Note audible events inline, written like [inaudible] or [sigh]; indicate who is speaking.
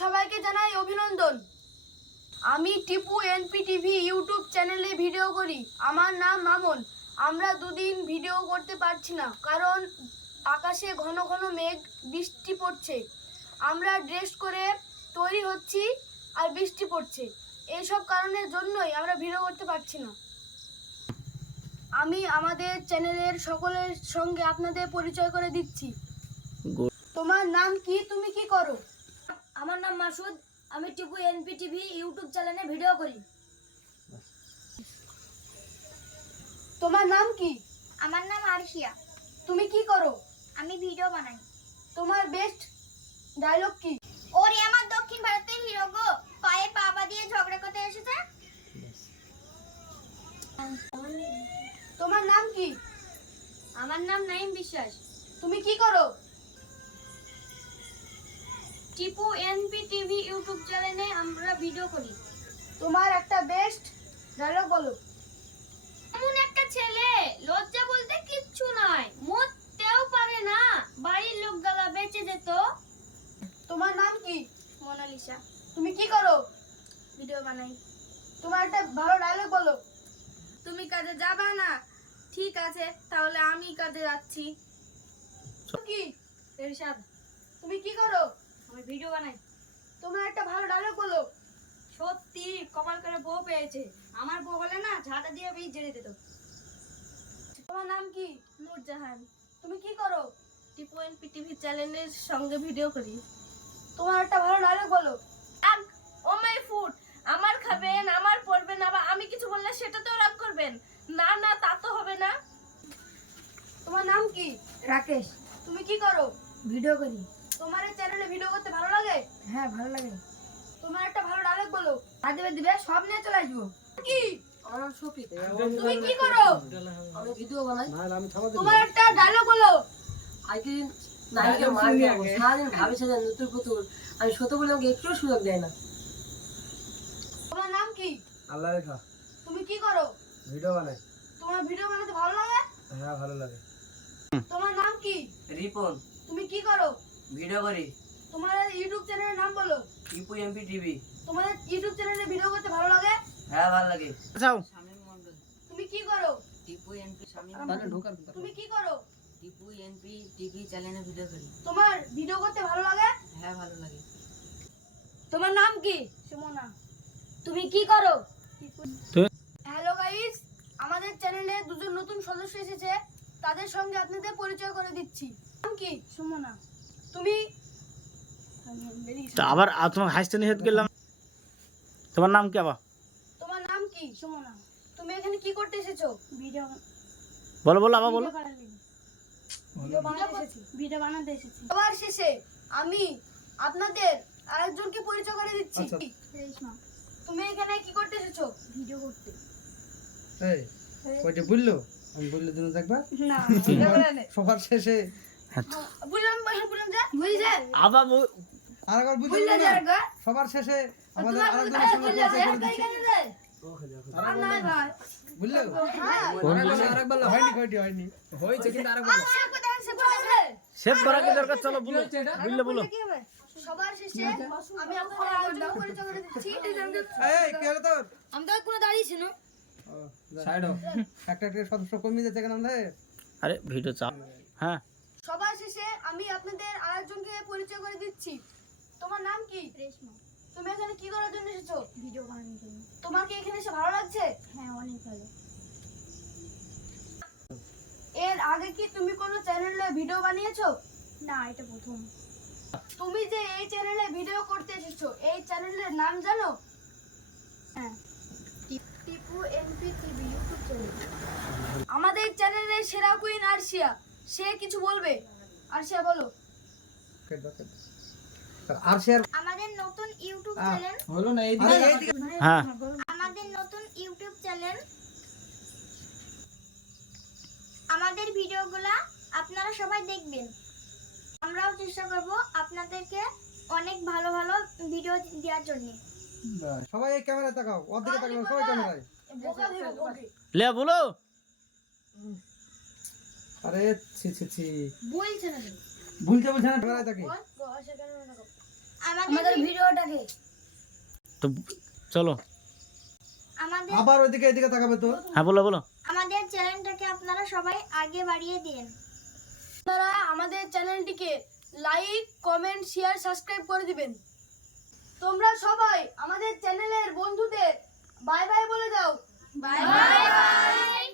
Speaker 1: সবাইকে জানাই অভিনন্দন। আমি টিপু এনপি টিভি ইউটিউব চ্যানেলে ভিডিও করি। আমার নাম মামন। আমরা দুদিন ভিডিও করতে পারছি না কারণ আকাশে ঘন ঘন মেঘ বৃষ্টি পড়ছে। আমরা ড্রেস করে তৈরি হচ্ছি আর বৃষ্টি পড়ছে। এইসব কারণের জন্যই আমরা ভিডিও করতে পারছি না। আমি আমাদের চ্যানেলের সকলের সঙ্গে আপনাদের পরিচয় করে দিচ্ছি। তোমার নাম কি? তুমি কি করো?
Speaker 2: আমার নাম মাসুদ আমি টিপু এনপি টিভি ইউটিউব চ্যানেলে ভিডিও করি।
Speaker 1: তোমার নাম কি?
Speaker 2: আমার নাম আরশিয়া।
Speaker 1: তুমি কি করো?
Speaker 2: আমি ভিডিও বানাই।
Speaker 1: তোমার বেস্ট ডায়লগ কি?
Speaker 2: ওরে আমার দক্ষিণ ভারতের হিরো গো। পায়ে পা দিয়ে ঝগড়া করতে এসেছে।
Speaker 1: তোমার নাম কি?
Speaker 2: আমার নাম নাইম বিশ্বাস।
Speaker 1: তুমি কি করো?
Speaker 2: টিপু এনপি টিভি ইউটিউব চ্যানেলে আমরা ভিডিও করি।
Speaker 1: তোমার একটা বেস্ট ডায়লগ বলো।
Speaker 2: এমন একটা ছেলে লজ্জা বলতে কিচ্ছু নাই মরতেও পারে না বাড়ির লোক গালা বেঁচে যেত।
Speaker 1: তোমার নাম কি?
Speaker 2: মোনালিসা।
Speaker 1: তুমি কি করো?
Speaker 2: ভিডিও বানাই।
Speaker 1: তোমার একটা ভালো ডায়লগ বলো।
Speaker 2: তুমি কাজে যাবা না? ঠিক আছে তাহলে আমি কাজে যাচ্ছি।
Speaker 1: কি?
Speaker 2: এরশাদ।
Speaker 1: তুমি কি করো?
Speaker 2: আমি ভিডিও বানাই।
Speaker 1: তোমার একটা ভালো ডায়লগ বলো।
Speaker 2: সত্যি কপাল করে বউ পেয়েছে। আমার বউ হলে না ঝাঁটা দিয়ে বীজ জেনে দিত।
Speaker 1: তোমার নাম কি?
Speaker 2: নূরজাহান।
Speaker 1: তুমি কি করো?
Speaker 2: টিপু এন পিটিভি চ্যানেলের সঙ্গে ভিডিও করি।
Speaker 1: তোমার একটা ভালো ডায়লগ বলো।
Speaker 2: আগ ও মাই ফুড আমার খাবেন আমার পড়বেন আবার আমি কিছু বললে সেটাতেও রাগ করবেন। না না তা তো হবে না।
Speaker 1: তোমার নাম কি?
Speaker 3: রাকেশ।
Speaker 1: তুমি কি করো?
Speaker 3: ভিডিও করি।
Speaker 1: তোমার এই চ্যানেলে ভিডিও করতে ভালো লাগে?
Speaker 3: হ্যাঁ ভালো লাগে।
Speaker 1: তোমার একটা ভালো ডায়লগ বলো।
Speaker 3: দিবে সব নিয়ে চলে আসব।
Speaker 1: কি?
Speaker 3: আমার নাম
Speaker 1: তুমি কি করো?
Speaker 3: আমি ভিডিও বানাই।
Speaker 1: তোমার একটা ডায়লগ বলো।
Speaker 3: আজকে নায়িকা মার সারাদিন ভাবি নতুন পুতুল। আমি সত্য বলে আমাকে একটু সুযোগ দেয় না।
Speaker 1: তোমার নাম কি?
Speaker 4: আল্লাহ রেখা।
Speaker 1: তুমি কি করো?
Speaker 4: ভিডিও বানাই।
Speaker 1: তোমার ভিডিও বানাতে ভালো লাগে?
Speaker 4: হ্যাঁ ভালো লাগে।
Speaker 1: তোমার নাম কি?
Speaker 5: রিপন।
Speaker 1: তুমি কি করো?
Speaker 5: ভিডিও করি।
Speaker 1: তোমার ইউটিউব চ্যানেলের নাম বলো।
Speaker 5: Tipu M P.
Speaker 1: তোমাদের ইউটিউব চ্যানেলে ভিডিও করতে ভালো লাগে?
Speaker 5: হ্যাঁ ভালো লাগে। যাও।
Speaker 1: তুমি কি করো?
Speaker 5: টিপু এমপি
Speaker 1: তুমি কি করো?
Speaker 5: টিপু এমপি টিভি চ্যানেলে ভিডিও করি।
Speaker 1: তোমার ভিডিও করতে ভালো লাগে?
Speaker 5: হ্যাঁ ভালো লাগে।
Speaker 2: তোমার নাম কি?
Speaker 1: সুমনা।
Speaker 2: তুমি কি করো?
Speaker 1: হ্যালো গাইস আমাদের চ্যানেলে দুজন নতুন সদস্য এসেছে। তাদের সঙ্গে আপনাদের পরিচয় করে দিচ্ছি। নাম কি? সুমনা। তুমি?
Speaker 6: তা আবার তোমার হাসতে নিষেধ করলাম তোমার নাম কি আবার?
Speaker 1: তোমার নাম কি? সুমনা। তুমি এখানে কি করতে এসেছ? ভিডিও
Speaker 6: বলো বলো আবার বলো।
Speaker 1: ভিডিও বানাতে এসেছি। ভিডিও বানাতে এসেছি। সবার শেষে আমি আপনাদের আরেকজনকে পরিচয় করে দিচ্ছি।
Speaker 4: আচ্ছা।
Speaker 1: তুমি এখানে কি করতে এসেছ? ভিডিও করতে।
Speaker 4: এই ওইটা বলল? আমি বললে দিন দেখবা? [laughs]
Speaker 1: না।
Speaker 4: সবার শেষে
Speaker 1: বুঝলাম বুঝলাম যা। বুঝলে?
Speaker 6: আবার
Speaker 4: আরেকবার বুঝলে
Speaker 1: বুঝলে
Speaker 4: না। সবার শেষে আমাদের আরেকজনের সঙ্গে পরিচয় করে দিচ্ছি। বুঝলো?
Speaker 1: হ্যাঁ।
Speaker 4: হয়নি কয়টি হয়নি।
Speaker 6: সেভ করা কি দরকার? চলো বলো। বুঝলে বলো।
Speaker 1: সবার শেষে আমি আপনাদের আরেকজনকে পরিচয় করে দিচ্ছি।
Speaker 4: এই কি হলো তোর?
Speaker 2: আমি কোনো দাঁড়িয়েছি না
Speaker 4: সাইড একটা একটা সদস্য কমিয়ে যাচ্ছে কেন আমাদের
Speaker 6: আরে ভিডিও চাপ। হ্যাঁ।
Speaker 1: সবার শেষে আমি আপনাদের আরেকজনকে পরিচয় করে দিচ্ছি। তোমার নাম কি?
Speaker 2: রেশমা।
Speaker 1: তুমি এখানে কি করার জন্য এসেছ?
Speaker 2: ভিডিও বানানোর জন্য।
Speaker 1: তোমার কি এখানে এসে ভালো লাগছে?
Speaker 2: হ্যাঁ অনেক ভালো।
Speaker 1: এর আগে কি তুমি কোনো চ্যানেলে ভিডিও বানিয়েছো?
Speaker 2: না এটা প্রথম।
Speaker 1: তুমি যে এই চ্যানেলে ভিডিও করতে এসেছ এই চ্যানেলের নাম জানো?
Speaker 2: হ্যাঁ।
Speaker 1: Tipu NP TV YouTube channel. আমাদের চ্যানেলের সেরা কুইন আরশিয়া সে কিছু বলবে? আরশিয়া বলো।
Speaker 4: আর
Speaker 2: আমাদের নতুন ইউটিউব চ্যানেল
Speaker 4: হলো না এইদিকে
Speaker 6: হ্যাঁ।
Speaker 2: আমাদের নতুন ইউটিউব চ্যানেল আমাদের ভিডিওগুলা আপনারা সবাই দেখবেন। আমরাও চেষ্টা করব আপনাদেরকে অনেক ভালো ভালো ভিডিও দেওয়ার জন্য।
Speaker 4: সবাই এই ক্যামেরায় তাকাও। অর্ধেকে তাকাও সবাই ক্যামেরায়।
Speaker 6: লে বলো।
Speaker 4: আরে ছি ছি ছি।
Speaker 2: বলছে না
Speaker 4: ভুলতে বলছে না তাকে?
Speaker 7: আমাদের
Speaker 1: ভিডিওটাকে।
Speaker 6: তো চলো।
Speaker 7: আমাদের
Speaker 4: আবার ওইদিকে এদিকে তাকাবে তো।
Speaker 6: হ্যাঁ বলো বলো।
Speaker 7: আমাদের চ্যানেলটাকে আপনারা সবাই আগে বাড়িয়ে দিন।
Speaker 1: আপনারা আমাদের চ্যানেলটিকে লাইক কমেন্ট শেয়ার সাবস্ক্রাইব করে দিবেন। তোমরা সবাই আমাদের চ্যানেলের বন্ধুদের বাই বাই বলে দাও।
Speaker 7: Bye bye.